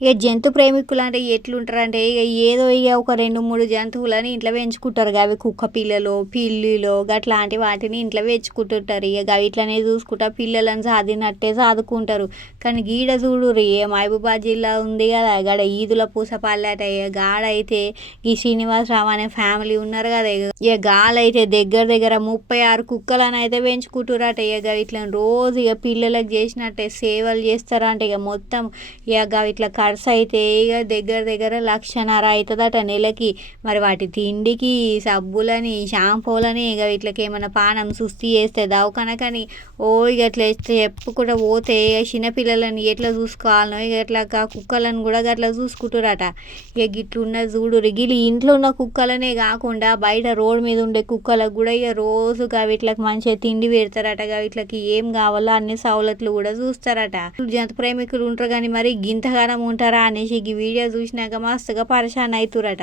ఇక జంతు ప్రేమికులు అంటే ఎట్లుంటారంటే ఇక ఏదో ఇక ఒక 2, 3 జంతువులని ఇంట్లో పెంచుకుంటారు. అవి కుక్క పిల్లలో, పిల్లిలో గట్లాంటి వాటిని ఇంట్లో పెంచుకుంటుంటారు. ఇక అవి ఇట్లనే చూసుకుంటా పిల్లలను సాదినట్టే సాదుకుంటారు. కానీ గీడ చూడుర్రి ఏ మహబూబాద్ జిల్లా ఉంది కదా గాడ ఈదుల పూసపల్లి అట ఇక గాడైతే ఈ శ్రీనివాసరావు అనే ఫ్యామిలీ ఉన్నారు కదా ఇక గాలైతే దగ్గర దగ్గర 36 కుక్కలను అయితే పెంచుకుంటురట. ఇక ఇట్లా రోజు ఇక పిల్లలకు చేసినట్టే సేవలు చేస్తారంట. ఇక మొత్తం ఇక ఇట్లా ఖర్చు అయితే ఇక దగ్గర దగ్గర 1,50,000 అవుతుందట నెలకి. మరి వాటి తిండికి సబ్బులని షాంపూలని ఇక వీటికి ఏమైనా పానం సుస్థి చేస్తే దవాఖానకని ఇక ఇట్లా చెప్పుకుంటూ పోతే చిన్నపిల్లలని ఎట్లా చూసుకోవాలనో ఇక ఇట్లా కుక్కలను కూడా అట్లా చూసుకుంటారట. ఇక గిట్లున్న చూడు గిలి ఇంట్లో ఉన్న కుక్కలనే కాకుండా బయట రోడ్ మీద ఉండే కుక్కలకు కూడా ఇక రోజుగా వీటికి మంచిగా తిండి పెడతారట. వీటికి ఏం కావాలో అన్ని సవలతులు కూడా చూస్తారట. జంతు ప్రేమికులు ఉంటారు కానీ మరి గింతగానం ఉంటారా అనేసి ఈ వీడియో చూసినాక మస్తుగా పరేషాన్ అవుతురట.